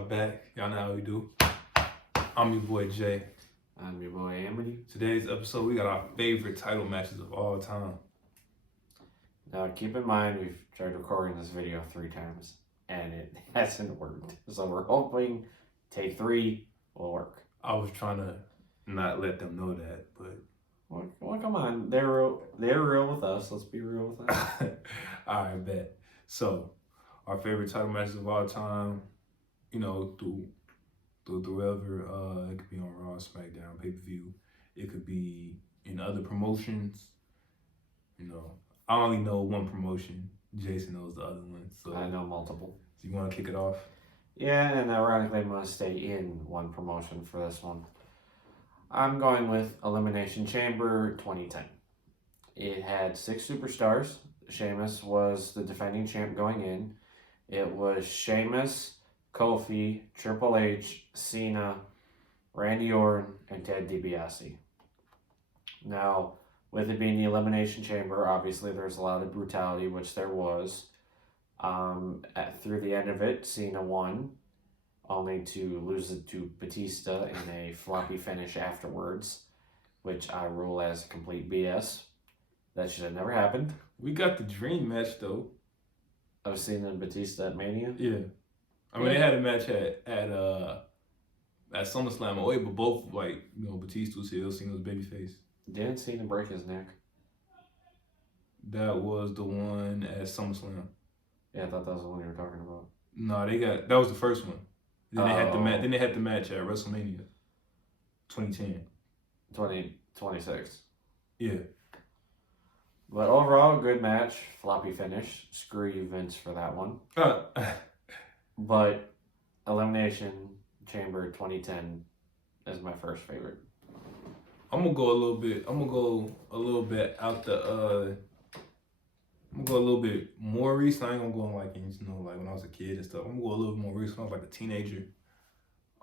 Y'all back. Y'all know how we do. I'm your boy Jay. I'm your boy Amity. Today's episode, we got our favorite title matches of all time. Now keep in mind we've tried recording this video 3 times and it hasn't worked. So we're hoping take 3 will work. I was trying to not let them know that, but well come on. They're real with us. Let's be real with them. Alright, bet. So our favorite title matches of all time, you know, through whoever, it could be on Raw, SmackDown, pay-per-view. It could be in other promotions. You know, I only know one promotion. Jason knows the other one. So I know multiple. So you want to kick it off? Yeah, and ironically I'm going to stay in one promotion for this one. I'm going with Elimination Chamber 2010. It had 6 superstars. Sheamus was the defending champ going in. It was Sheamus, Kofi, Triple H, Cena, Randy Orton, and Ted DiBiase. Now, with it being the Elimination Chamber, obviously there's a lot of brutality, which there was. Through the end of it, Cena won, only to lose it to Batista in a floppy finish afterwards, which I rule as complete BS. That should have never happened. We got the dream match though. Of Cena and Batista at Mania? Yeah. I mean, they had a match at SummerSlam. Oh, wait, but both, like, you know, Batista was heel, Cena was babyface. Didn't Cena break his neck? That was the one at SummerSlam. Yeah, I thought that was the one you were talking about. No, that was the first one. Then they had the match. Then they had the match at WrestleMania, 2010. 2026. Yeah. But overall, good match. Floppy finish. Screw you, Vince, for that one. But Elimination Chamber 2010 is my first favorite. I'm gonna go a little bit out the. I'm gonna go a little bit more recent. I ain't gonna go like like when I was a kid and stuff. I'm gonna go a little bit more recent. When I was like a teenager.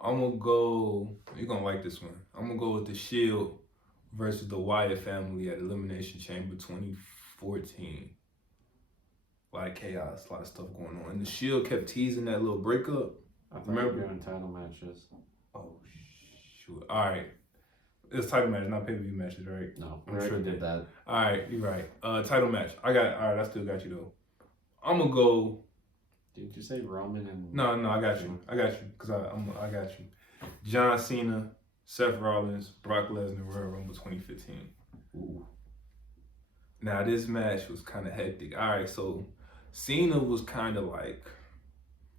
I'm gonna go. You're gonna like this one. I'm gonna go with the Shield versus the Wyatt family at Elimination Chamber 2014. A lot of chaos, a lot of stuff going on. And the Shield kept teasing that little breakup. I thought you were doing title matches. Oh, shoot. All right. It's title matches, not pay-per-view matches, right? No, we already did that. All right, you're right. Title match. All right, I still got you, though. I'm going to go. Did you say Roman and... No, I got you. Because I got you. John Cena, Seth Rollins, Brock Lesnar, Royal Rumble 2015. Ooh. Now, this match was kind of hectic. All right, so Cena was kind of like...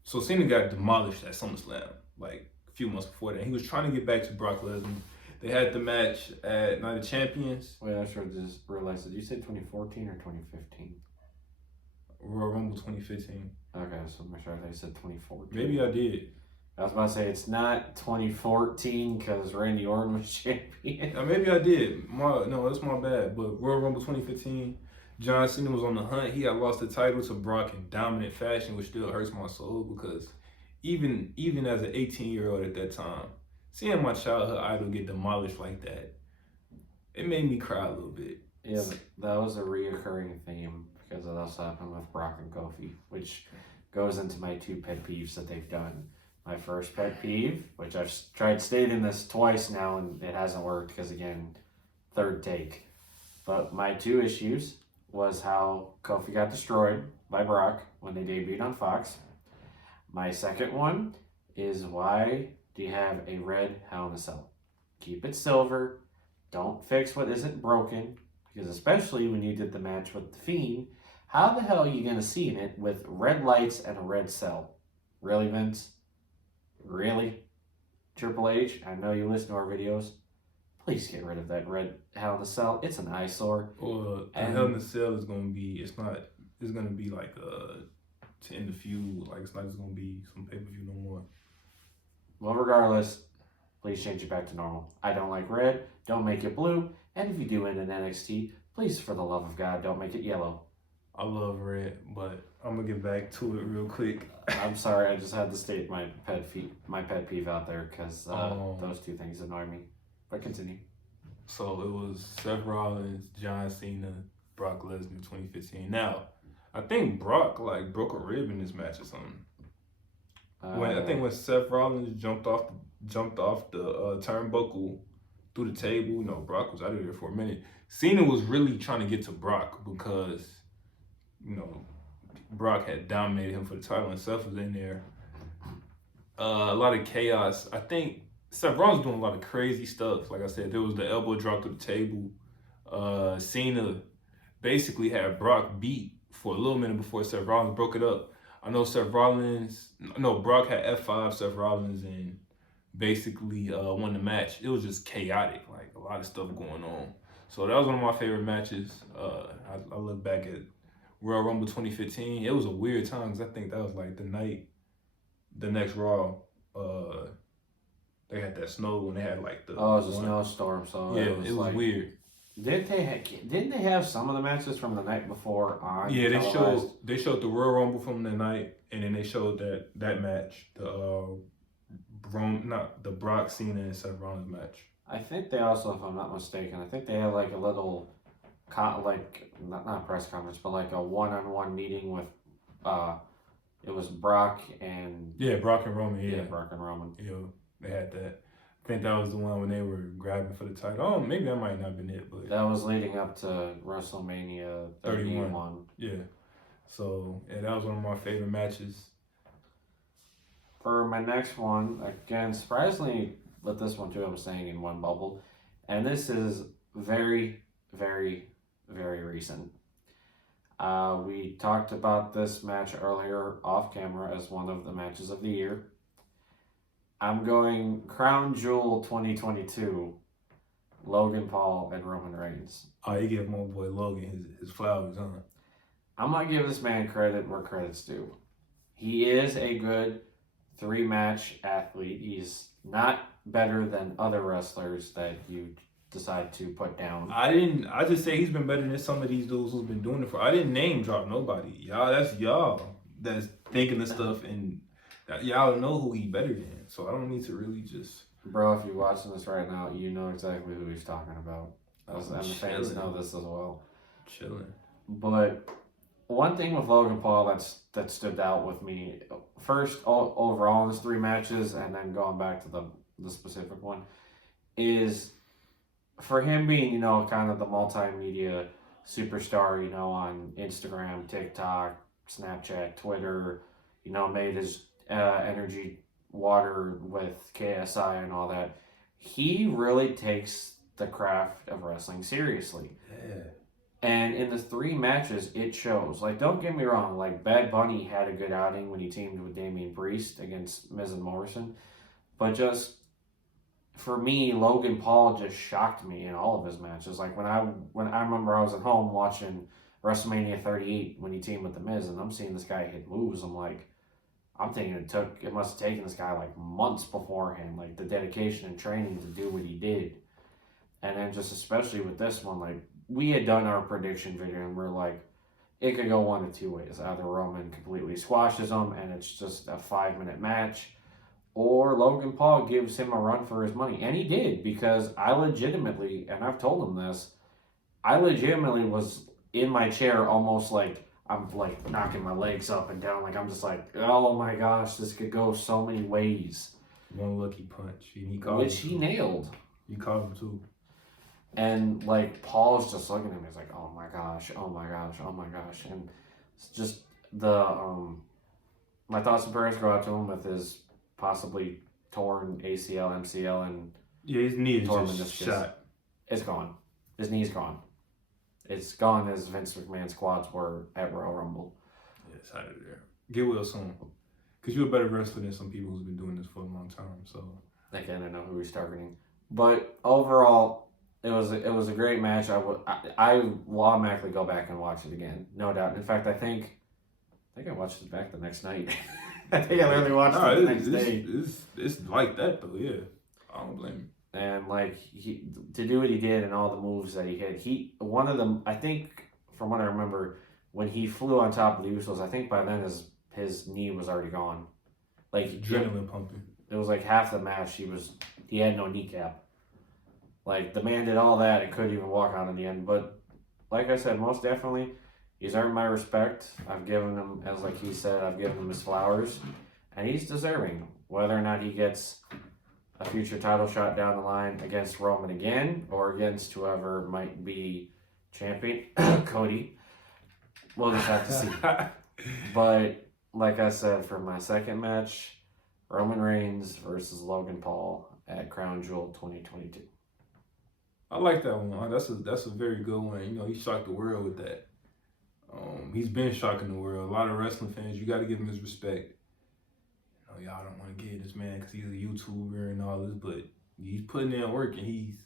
So Cena got demolished at SummerSlam, like a few months before that. He was trying to get back to Brock Lesnar. They had the match at Night of Champions. Wait, I should have just realized. Did you say 2014 or 2015? Royal Rumble 2015. Okay, so make sure I said 2014. Maybe I did. I was about to say it's not 2014 because Randy Orton was champion. Maybe I did. No, that's my bad. But Royal Rumble 2015, John Cena was on the hunt. He had lost the title to Brock in dominant fashion, which still hurts my soul because even as an 18-year-old at that time, seeing my childhood idol get demolished like that, it made me cry a little bit. Yeah, that was a reoccurring theme because it also happened with Brock and Kofi, which goes into my 2 pet peeves that they've done. My first pet peeve, which I've tried stating this twice now and it hasn't worked because, again, 3rd take. But my 2 issues was how Kofi got destroyed by Brock when they debuted on Fox. My second one is why do you have a red Hell in a Cell? Keep it silver. Don't fix what isn't broken. Because especially when you did the match with The Fiend, how the hell are you going to see in it with red lights and a red cell? Really, Vince? Really? Triple H, I know you listen to our videos. Please get rid of that red Hell in a Cell. It's an eyesore. Well, the Hell in a Cell is going to be, it's going to be like to end the feud. Like, it's not just going to be some pay-per-view no more. Well, regardless, please change it back to normal. I don't like red. Don't make it blue. And if you do end an NXT, please, for the love of God, don't make it yellow. I love red, but I'm going to get back to it real quick. I'm sorry, I just had to state my pet peeve out there because those 2 things annoy me. But continue. So it was Seth Rollins, John Cena, Brock Lesnar 2015. Now, I think Brock broke a rib in this match or something. When Seth Rollins jumped off the turnbuckle through the table, Brock was out of there for a minute. Cena was really trying to get to Brock because you know Brock had dominated him for the title, and Seth was in there. A lot of chaos. I think Seth Rollins was doing a lot of crazy stuff. Like I said, there was the elbow drop to the table. Cena basically had Brock beat for a little minute before Seth Rollins broke it up. I know Brock had F5 Seth Rollins and basically won the match. It was just chaotic, like a lot of stuff going on. So that was one of my favorite matches. I look back at Royal Rumble 2015. It was a weird time because I think that was like the next Raw. They had that snow and they had like the it was a snowstorm, so yeah, it was like, weird. Didn't they have some of the matches from the night before on? Yeah, they showed the Royal Rumble from the night, and then they showed that match, the Brock Cena and Seth Rollins match. I think they also, if I'm not mistaken, I think they had like a little, like not press conference, but like a one-on-one meeting with, it was Brock and Brock and Roman. Yeah, Brock and Roman. Yeah, they had that. I think that was the one when they were grabbing for the title. Oh, maybe that might not have been it, but that was leading up to WrestleMania 31. Yeah. So that was one of my favorite matches. For my next one, again, surprisingly, with this one too, I'm staying in one bubble, and this is very, very, very recent. We talked about this match earlier off camera as one of the matches of the year. I'm going Crown Jewel 2022, Logan Paul and Roman Reigns. Oh, you give my boy Logan his flowers, huh? I'm going to give this man credit where credit's due. He is a good 3-match athlete. He's not better than other wrestlers that you decide to put down. I just say he's been better than some of these dudes who's been doing it for. I didn't name drop nobody. That's y'all that's thinking of stuff, and y'all know who he better than. So I don't need to really just. Bro, if you're watching this right now, you know exactly who he's talking about. And the fans know this as well. Chilling. But one thing with Logan Paul that stood out with me, first overall in his 3 matches, and then going back to the specific one, is for him being, kind of the multimedia superstar, on Instagram, TikTok, Snapchat, Twitter, made his energy water with KSI and all that. He really takes the craft of wrestling seriously. Yeah. And in the 3 matches, it shows. Like, don't get me wrong. Like, Bad Bunny had a good outing when he teamed with Damian Priest against Miz and Morrison. But just, for me, Logan Paul just shocked me in all of his matches. Like, when I remember I was at home watching WrestleMania 38 when he teamed with The Miz, and I'm seeing this guy hit moves. I'm thinking it must have taken this guy like months beforehand, like the dedication and training to do what he did. And then just especially with this one, like, we had done our prediction video and we're like, it could go one of 2 ways. Either Roman completely squashes him and it's just a 5-minute match, or Logan Paul gives him a run for his money. And he did, because I legitimately, and I've told him this, I legitimately was in my chair almost like, I'm like knocking my legs up and down. Like, I'm just like, oh my gosh, this could go so many ways. One lucky punch. Which he nailed. You caught him too. And like, Paul's just looking at me. He's like, oh my gosh, oh my gosh, oh my gosh. And it's just my thoughts and prayers go out to him with his possibly torn ACL, MCL, and his knee is just shot. It's gone. His knee's gone. It's gone as Vince McMahon's quads were at Royal Rumble. Yeah, it's out of there. Get well soon. Because you're a better wrestler than some people who's been doing this for a long time. So again, I know who he's targeting. But overall, it was a great match. I will automatically go back and watch it again. No doubt. In fact, I think I watched it back the next night. I think I literally watched it the next day. It's like that, though, yeah. I don't blame him. And like, to do what he did and all the moves that he hit, one of them, I think, from what I remember, when he flew on top of the Usos, I think by then his knee was already gone. Like, adrenaline pumping. It was like half the match he had no kneecap. Like, the man did all that and couldn't even walk out in the end. But like I said, most definitely, he's earned my respect. I've given him, as like he said, I've given him his flowers. and he's deserving. Whether or not he gets a future title shot down the line against Roman again or against whoever might be champion, Cody, we'll just have to see. But like I said, for my second match, Roman Reigns versus Logan Paul at Crown Jewel 2022. I like that one. That's a very good one. You know, he shocked the world with that. He's been shocking the world. A lot of wrestling fans, you got to give him his respect. You know, y'all don't want to get this man because he's a YouTuber and all this, but he's putting in work and he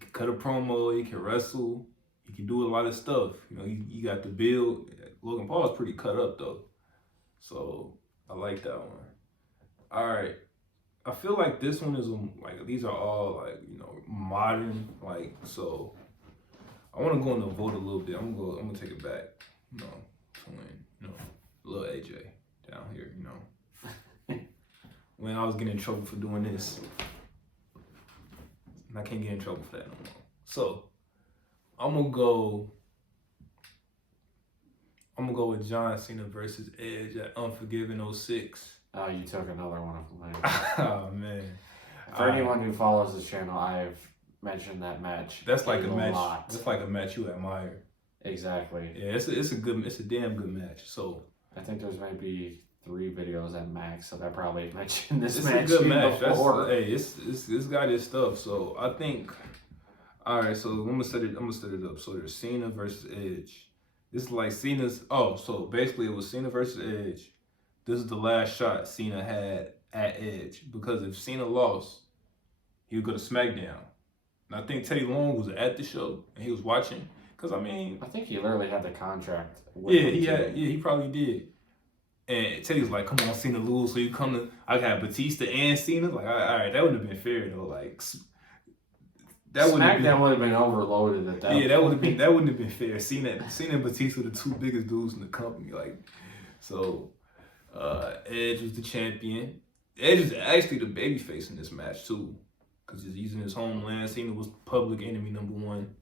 can cut a promo, he can wrestle, he can do a lot of stuff. You know, he got the build. Logan Paul's pretty cut up though, so I like that one. All right, I feel like this one is like these are all like modern so. I want to go in the vote a little bit. I'm gonna take it back. Little AJ down here. When I was getting in trouble for doing this, and I can't get in trouble for that no more. So I'm gonna go with John Cena versus Edge at Unforgiven 06. Oh, you took another one of mine. Oh man! For anyone who follows this channel, I've mentioned that match. That's like a match. Lot. That's like a match you admire. Exactly. Yeah, it's a damn good match. So I think there's maybe 3 videos at max that I probably mentioned this it's match. It's a good match. It's got his stuff. So I think. All right, so I'm gonna set it up. So there's Cena versus Edge. This is like Cena's. Oh, so basically it was Cena versus Edge. This is the last shot Cena had at Edge because if Cena lost, he would go to SmackDown. And I think Teddy Long was at the show and he was watching. Cause I think he literally had the contract. He probably did. And Teddy's like, "Come on, Cena lose, so you come to." I got Batista and Cena. Like, all right, that wouldn't have been fair though. Like, that would have been overloaded at that. Yeah, that wouldn't have been fair. Cena and Batista were the 2 biggest dudes in the company. Like, so Edge was the champion. Edge is actually the babyface in this match too. Because he's in his homeland. Cena was public enemy #1.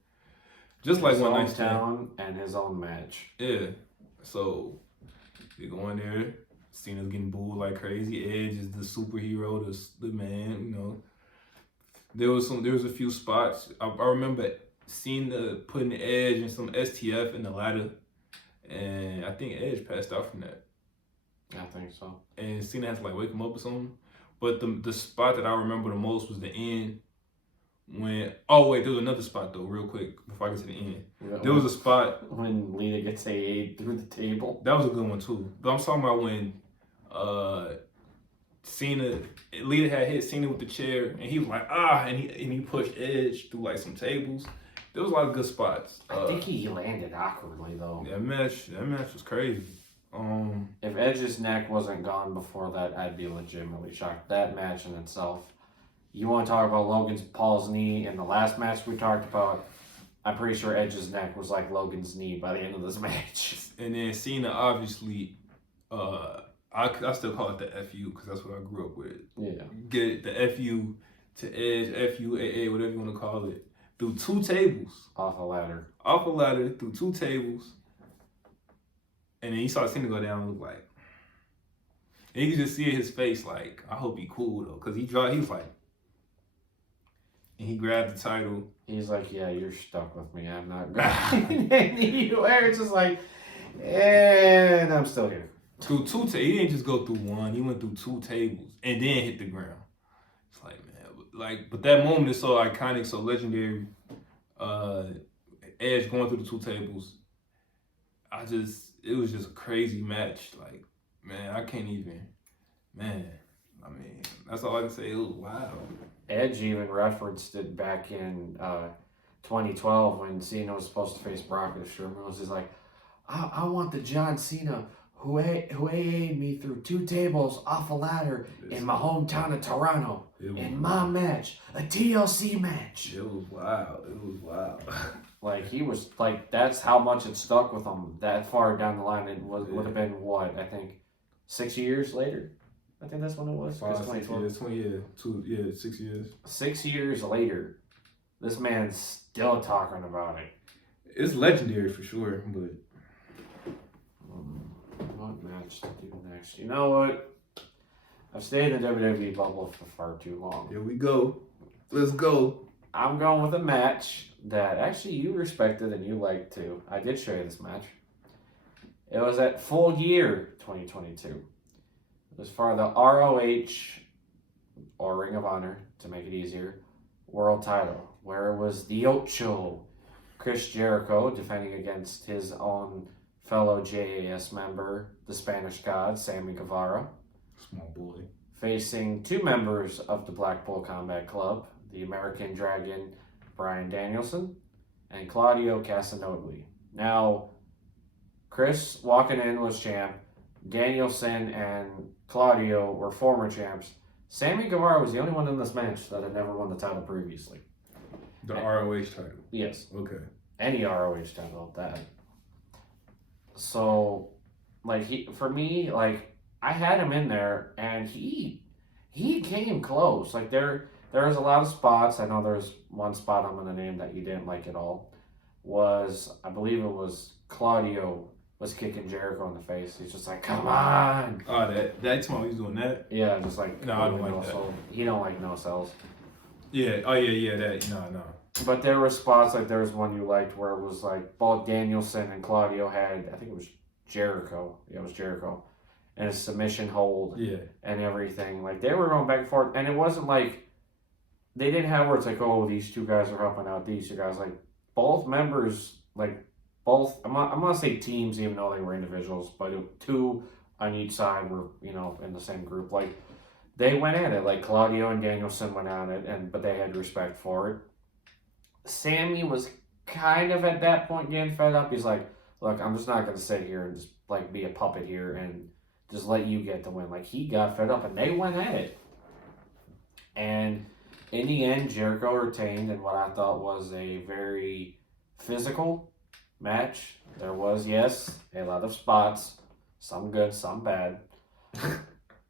Just like One Night Stand. And his own match. Yeah. So, they go in there. Cena's getting booed like crazy. Edge is the superhero, the man, There was a few spots. I remember Cena putting Edge in some STF in the ladder. And I think Edge passed out from that. I think so. And Cena had to wake him up or something. But the spot that I remember the most was the end when. Oh wait, there was another spot though, real quick before I get to the end. Yeah, there was a spot when Lita gets AA through the table. That was a good one too. But I'm talking about when Lita had hit Cena with the chair, and he was like and he pushed Edge through some tables. There was a lot of good spots. I think he landed awkwardly though. That match was crazy. If Edge's neck wasn't gone before that, I'd be legitimately shocked. That match in itself. You want to talk about Logan Paul's knee in the last match we talked about? I'm pretty sure Edge's neck was like Logan's knee by the end of this match. And then Cena, obviously, I still call it the FU because that's what I grew up with. Yeah. Get it, the FU to Edge, FU, AA, whatever you want to call it, through 2 tables. Off a ladder, through 2 tables. And then you saw Cena go down and look like. And you could just see in his face, like, I hope he cool though. Because he was like. And he grabbed the title. He's like, yeah, you're stuck with me. I'm not going. And it's just like, and I'm still here. Through 2 tables. He didn't just go through 1. He went through 2 tables. And then hit the ground. It's like, man. But that moment is so iconic, so legendary. Edge going through the 2 tables. It was just a crazy match. Like, man, I can't even, man. I mean, that's all I can say. It was wild. Edge even referenced it back in 2012 when Cena was supposed to face Brock at Sherman. It was just like, I want the John Cena who AA'd me through 2 tables off a ladder in my hometown of Toronto in my match, a TLC match. It was wild. Like, he was, that's how much it stuck with him that far down the line. It would have been, what, I think, 6 years later? I think that's when it was. 5, 6 years, 6 years. 6 years later, this man's still talking about it. It's legendary for sure, but... What match to do next? You know what? I've stayed in the WWE bubble for far too long. Here we go. Let's go. I'm going with a match that actually you respected and you liked too. I did show you this match. It was at Full Gear 2022. It was for the ROH, or Ring of Honor, to make it easier, world title, where it was the Ocho, Chris Jericho, defending against his own fellow JAS member, the Spanish God, Sammy Guevara. Small boy. Facing two members of the Blackpool Combat Club, the American Dragon, Bryan Danielson, and Claudio Castagnoli. Now, Chris walking in was champ. Danielson and Claudio were former champs. Sammy Guevara was the only one in this match that had never won the title previously. The ROH title. Yes. Okay. Any ROH title at that. So, for me, I had him in there, and he came close. There was a lot of spots. I know there's one spot I'm going to name that you didn't like at all. I believe it was Claudio was kicking Jericho in the face. He's just like, come on. Oh, that's why he's doing that? Yeah, just like, no, I don't like that. He don't like no cells. Yeah, oh yeah, that, no. But there were spots, there was one you liked where it was both Danielson and Claudio had, I think it was Jericho. Yeah, it was Jericho. And a submission hold. Yeah. And everything. They were going back and forth. And it wasn't they didn't have where it's oh, these two guys are helping out these two guys. Both members, both, I'm not going to say teams even though they were individuals, but two on each side were, in the same group. They went at it. Claudio and Danielson went at it, but they had respect for it. Sammy was kind of at that point getting fed up. He's like, look, I'm just not going to sit here and just be a puppet here and just let you get the win. He got fed up and they went at it. And in the end, Jericho retained in what I thought was a very physical match. There was, yes, a lot of spots, some good, some bad.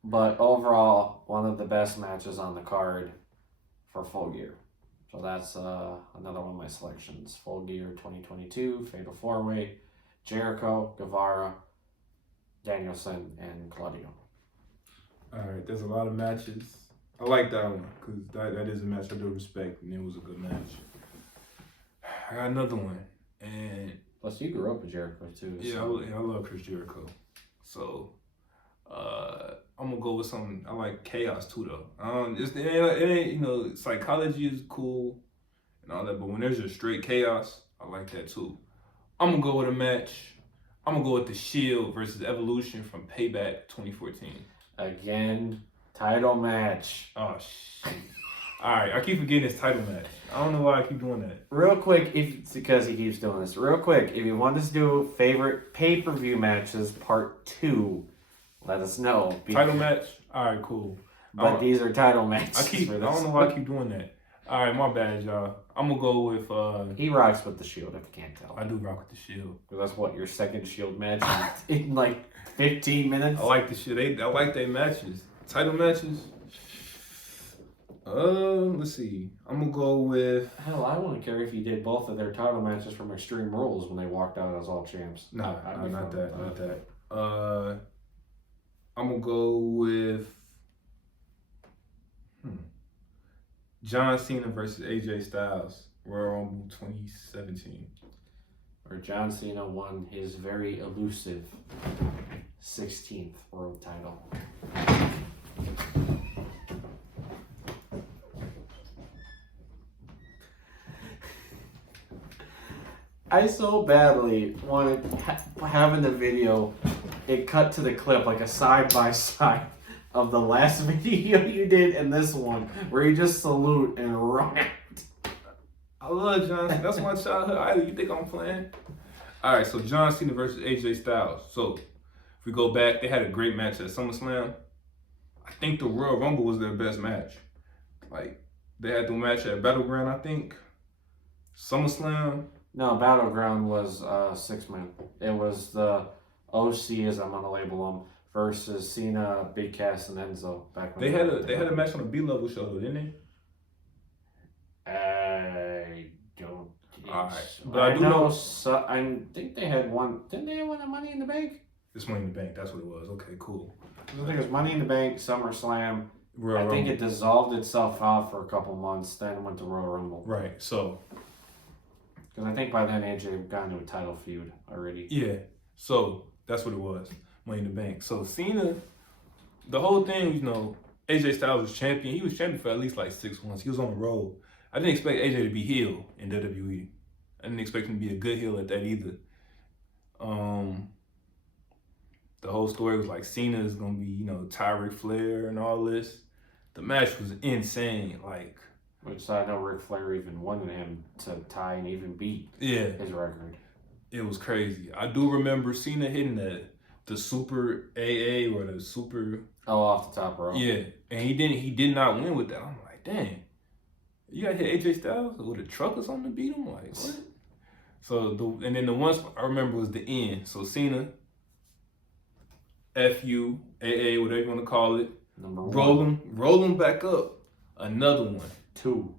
But overall, one of the best matches on the card for Full Gear. So that's another one of my selections. Full Gear 2022, Fatal 4-Way, Jericho, Guevara, Danielson, and Claudio. All right, there's a lot of matches. I like that one because that is a match I do respect, and it was a good match. I got another one, and plus you grew up with Jericho too. Yeah, so. I love Chris Jericho. So I'm gonna go with something. I like Chaos too, though. It ain't psychology is cool and all that, but when there's just straight chaos, I like that too. I'm gonna go with a match. I'm gonna go with the Shield versus Evolution from Payback 2014. Again, title match. Oh shit! All right, I keep forgetting this title match. I don't know why I keep doing that. Real quick, if it's because he keeps doing this. Real quick, if you want us to do favorite pay-per-view matches part 2, let us know. Title match. All right, cool. But these are title matches. I don't know why I keep doing that. All right, my bad, y'all. I'm gonna go with. He rocks with the Shield. If you can't tell. I do rock with the Shield. Because that's your second Shield match in 15 minutes. I like the Shield. I like their matches. Title matches. Let's see. I'm gonna go with. Hell, I wouldn't care if you did both of their title matches from Extreme Rules when they walked out as all champs. Nah, not that. I'm gonna go with. John Cena versus AJ Styles, Royal Rumble 2017. Where John Cena won his very elusive 16th world title. I so badly wanted having the video, it cut to the clip like a side by side of the last video you did and this one, where you just salute and run out. I love John Cena. That's my childhood idol. You think I'm playing? All right, so John Cena versus AJ Styles. So if we go back, they had a great match at SummerSlam. I think the Royal Rumble was their best match. They had the match at Battleground, I think. SummerSlam. No, Battleground was 6-man. It was the OC, as I'm gonna label them, versus Cena, Big Cass, and Enzo. Back when they had a match on the B-level show, though, didn't they? I don't think All right. so. But I do know. I think they had one. Didn't they have one at Money in the Bank? It's Money in the Bank. That's what it was. Okay, cool. I think it was Money in the Bank, SummerSlam. Royal I Rumble. think it dissolved itself out for a couple months, then went to Royal Rumble. Right. So. Because I think by then AJ got into a title feud already. Yeah. So that's what it was. Money in the Bank. So Cena, the whole thing, AJ Styles was champion. He was champion for at least like 6 months. He was on the road. I didn't expect AJ to be heel in WWE. I didn't expect him to be a good heel at that either. The whole story was like Cena is gonna be, Ric Flair and all this. The match was insane. Like, which I know Ric Flair even wanted him to tie and even beat his record. It was crazy. I do remember Cena hitting the super AA or the super off the top rope. Yeah, and he did not win with that. I'm like, dang, you got to hit AJ Styles with a truck or something to beat him? Like, what? So and then the one I remember was the end. So Cena, FU, AA, whatever you want to call it, Number 1. roll him back up. Another one. 2.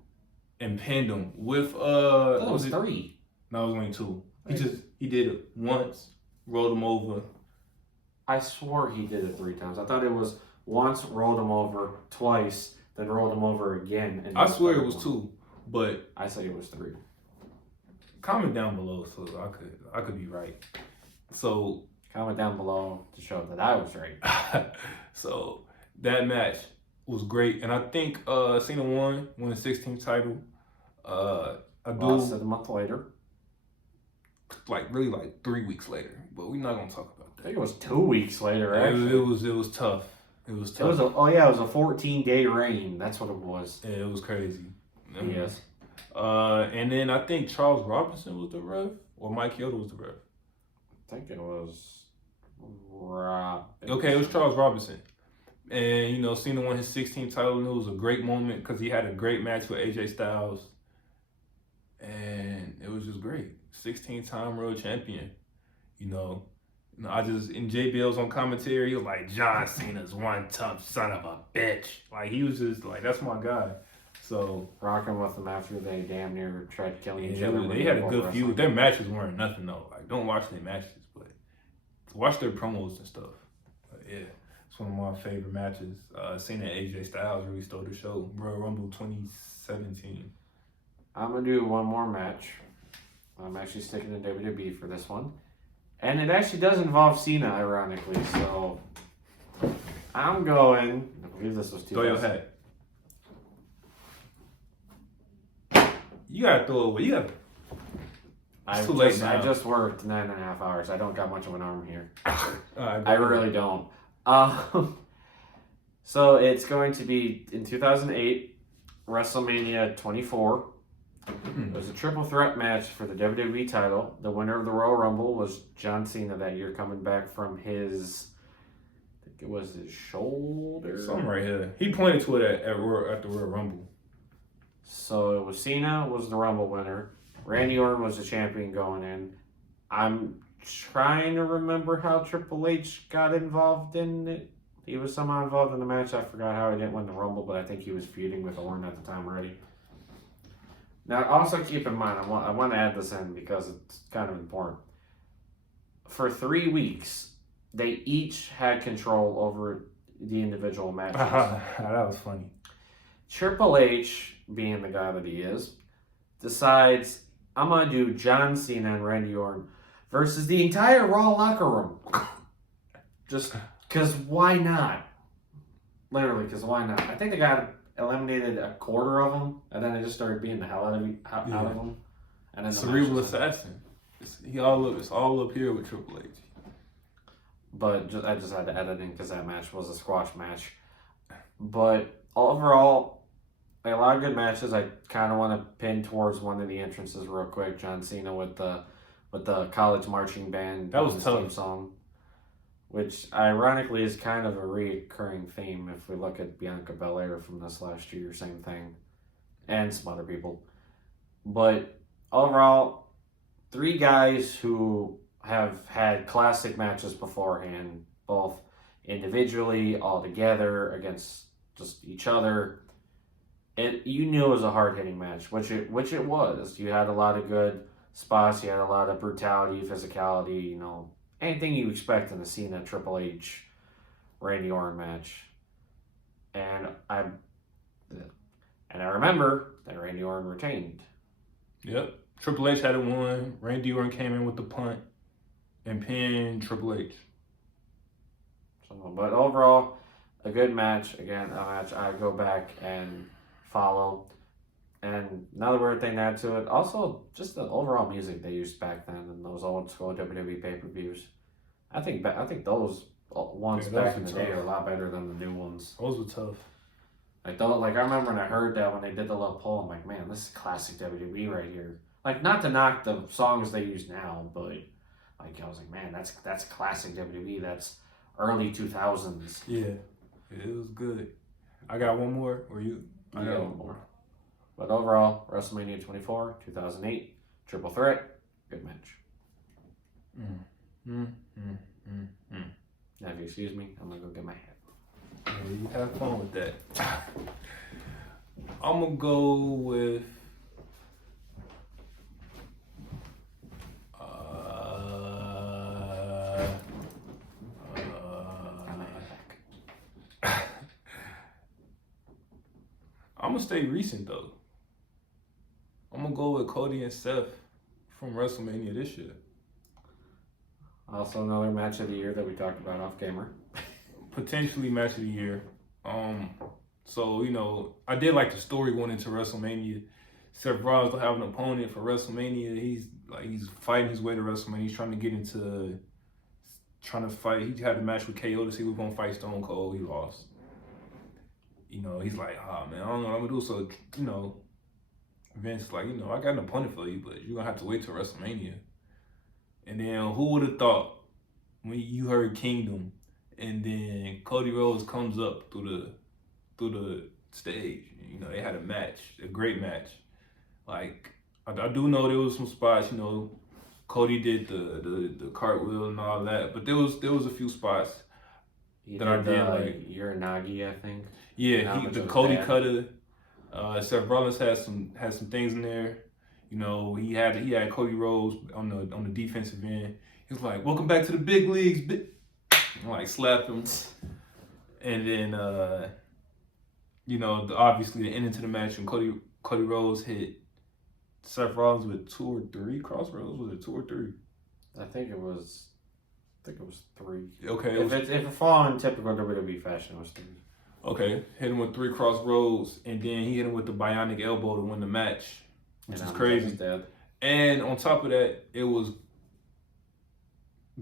And pinned him with That was 3. No, it was only 2. He did it once, rolled him over. I swore he did it 3 times. I thought it was once, rolled him over, twice, then rolled him over again. And I swear it was 2, but I say it was 3. Comment down below so I could be right. So comment down below to show that I was right. So that match was great, and I think Cena won the 16th title. Lost it a month later. Like 3 weeks later, but we're not gonna talk about that. I think it was 2 weeks later. Actually, it was tough. It was tough. It was a 14-day reign. That's what it was. Yeah, it was crazy. Yes. And then I think Charles Robinson was the ref, or Mike Yoda was the ref. I think it was Robinson. Okay, it was Charles Robinson. And, Cena won his 16th title, and it was a great moment because he had a great match with AJ Styles. And it was just great. 16-time world champion. And JBL was on commentary, he was like, John Cena's one tough son of a bitch. Like, he was just like, that's my guy. So rocking with them after they damn near tried killing each other. They had a good feud. Their matches weren't nothing though. Like, don't watch their matches, but watch their promos and stuff. But yeah, it's one of my favorite matches. Cena and AJ Styles really stole the show. Royal Rumble 2017. I'm gonna do one more match. I'm actually sticking to WWE for this one, and it actually does involve Cena, ironically. So I'm going. I believe this was 2000. Throw your hat. You gotta throw it away. It's too late now. I just worked 9.5 hours. I don't got much of an arm here. Right, I really don't. So it's going to be in 2008, WrestleMania 24. It was a triple threat match for the WWE title. The winner of the Royal Rumble was John Cena that year, coming back from his, I think it was his shoulder. Something right here. He pointed to it at the Royal Rumble. So it was Cena was the Rumble winner. Randy Orton was the champion going in. I'm trying to remember how Triple H got involved in it. He was somehow involved in the match. I forgot how he didn't win the Rumble, but I think he was feuding with Orton at the time already. Now, also keep in mind, I want to add this in because it's kind of important. For 3 weeks, they each had control over the individual matches. That was funny. Triple H, being the guy that he is, decides, I'm going to do John Cena and Randy Orton versus the entire Raw locker room. Just because why not? Literally, because why not? I think they got eliminated a quarter of them, and then they just started beating the hell out of them. And then Cerebral Assassin. It's all up here with Triple H. But I just had to edit in because that match was a squash match. But overall, a lot of good matches. I kind of want to pin towards one of the entrances real quick. John Cena with the college marching band. That was tough. Theme song, which ironically is kind of a recurring theme if we look at Bianca Belair from this last year. Same thing, and some other people. But overall, 3 guys who have had classic matches beforehand, both individually, all together, against just each other. You knew it was a hard-hitting match, which it was. You had a lot of good spots. You had a lot of brutality, physicality, anything you expect in a Cena Triple H Randy Orton match, and I remember that Randy Orton retained. Yep. Triple H had it won. Randy Orton came in with the punt and pinned Triple H. So, but overall, a good match. Again, a match I go back and follow. And another weird thing to add to it, also just the overall music they used back then in those old school WWE pay-per-views. I think those ones back in the day are a lot better than the new ones. Those were tough. Like I remember when I heard that when they did the little poll, I'm like, man, this is classic WWE right here. Like, not to knock the songs they use now, but like I was like, man, that's classic WWE. That's early 2000s. Yeah, it was good. I got one more, or you? I got one more. But overall, WrestleMania 24, 2008, triple threat, good match. Now, if you excuse me, I'm gonna go get my hat. Yeah, you have fun with that. I'm gonna go with. I'm gonna stay recent though. I'm gonna go with Cody and Seth from WrestleMania this year. Also, another match of the year that we talked about off camera. Potentially match of the year. So I did like the story going into WrestleMania. Seth Rollins will have an opponent for WrestleMania. He's fighting his way to WrestleMania. He's trying to fight. He had a match with KO to see who was gonna fight Stone Cold. He lost. He's like, man, I don't know what I'm gonna do. So, Vince like, I got an opponent for you, but you're gonna have to wait till WrestleMania. And then who would have thought when you heard Kingdom and then Cody Rhodes comes up through the stage. They had a match, a great match. Like, I do know there was some spots, Cody did the cartwheel and all that, but there was a few spots that I did like. Uranagi, I think. Yeah, the Cody cutter. Seth Rollins had some things in there. He had Cody Rhodes on the defensive end. He was like, "Welcome back to the big leagues," and like slapped him. And then obviously the ending to the match, and Cody Rhodes hit Seth Rollins with 2 or 3 crossroads. Was it 2 or 3? I think it was 3. Okay. If it following typical WWE fashion, it was 3. Okay, hit him with 3 crossroads, and then he hit him with the bionic elbow to win the match, which is crazy. And on top of that, it was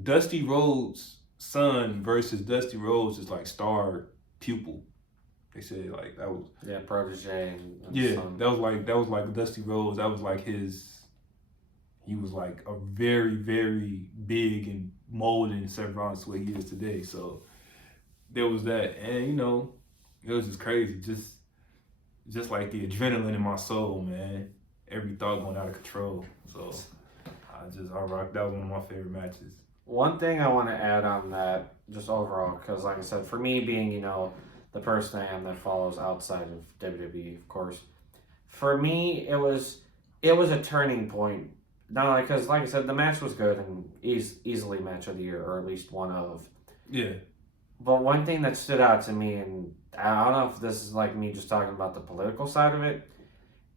Dusty Rhodes' son versus Dusty Rhodes' like star pupil. They said like that was protege. And son. that was like Dusty Rhodes. That was like his. He was like a very, very big and molding Seth Rollins to what he is today. So there was that, and it was just crazy. Just like the adrenaline in my soul, man. Every thought going out of control. So I rocked. That was one of my favorite matches. One thing I want to add on that, just overall, because like I said, for me being, the person I am that follows outside of WWE, of course, for me, it was a turning point. Not only because, like I said, the match was good and easily match of the year, or at least one of. Yeah. But one thing that stood out to me, and I don't know if this is like me just talking about the political side of it,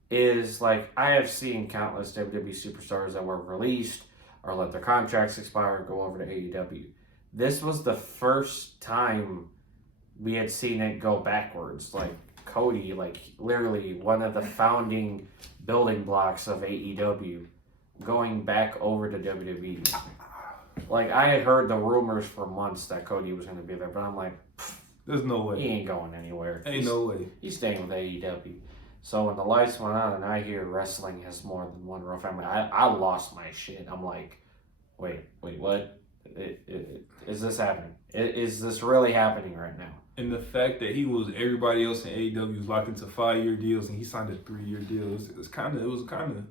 is like I have seen countless WWE superstars that were released or let their contracts expire and go over to AEW. This was the first time we had seen it go backwards. Like Cody, like literally one of the founding building blocks of AEW, going back over to WWE. Like, I had heard the rumors for months that Cody was going to be there, but I'm like, there's no way. He ain't going anywhere. No way. He's staying with AEW. So when the lights went on and I hear wrestling has more than one royal family, I lost my shit. I'm like, wait, what? Is this happening? Is this really happening right now? And the fact that everybody else in AEW was locked into 5-year deals and he signed a 3-year deal, it was kind of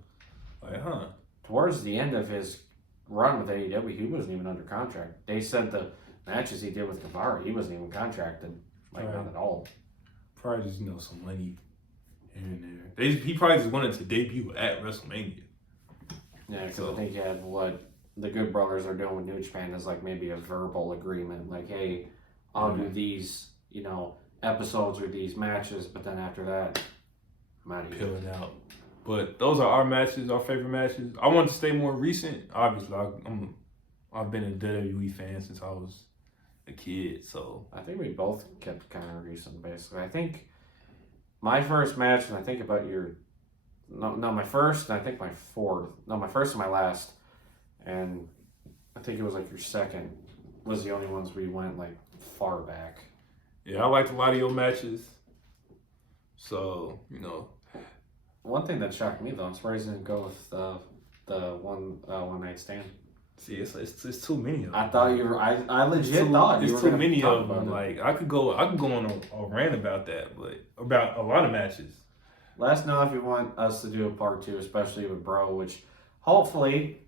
like, huh? Towards the end of his run with AEW, he wasn't even under contract. They said the matches he did with Guevara, he wasn't even contracted. Like, not at all. Probably just, some money here and there. He probably just wanted to debut at WrestleMania. Yeah, because I think he had what the Good Brothers are doing with New Japan is like maybe a verbal agreement. Like, hey, I'll do these, episodes or these matches, but then after that, I'm out of here. Peeling out. But those are our matches, our favorite matches. I want to stay more recent. Obviously, I've been a WWE fan since I was a kid, so I think we both kept kind of recent, basically. I think my first match, and I think about my first, and I think my fourth. No, my first and my last, and I think it was like your second, was the only ones we went like far back. yeah, I liked a lot of your matches. So, One thing that shocked me though, I'm surprised you didn't go with the one night stand. see, it's too many of them. I thought you were. I legit thought you were too gonna many talk of them. about it. Like I could go on a rant about that, but about a lot of matches. Let us know if you want us to do a part 2, especially with Bro, which hopefully,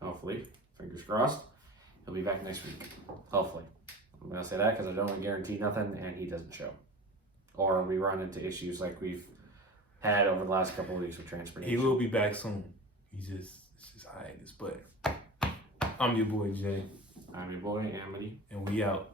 fingers crossed, he'll be back next week. Hopefully. I'm going to say that because I don't want to guarantee nothing and he doesn't show. Or we run into issues like we've had over the last couple of weeks with transportation. He will be back soon. It's just hiatus. But I'm your boy Jay. I'm your boy, Amity. And we out.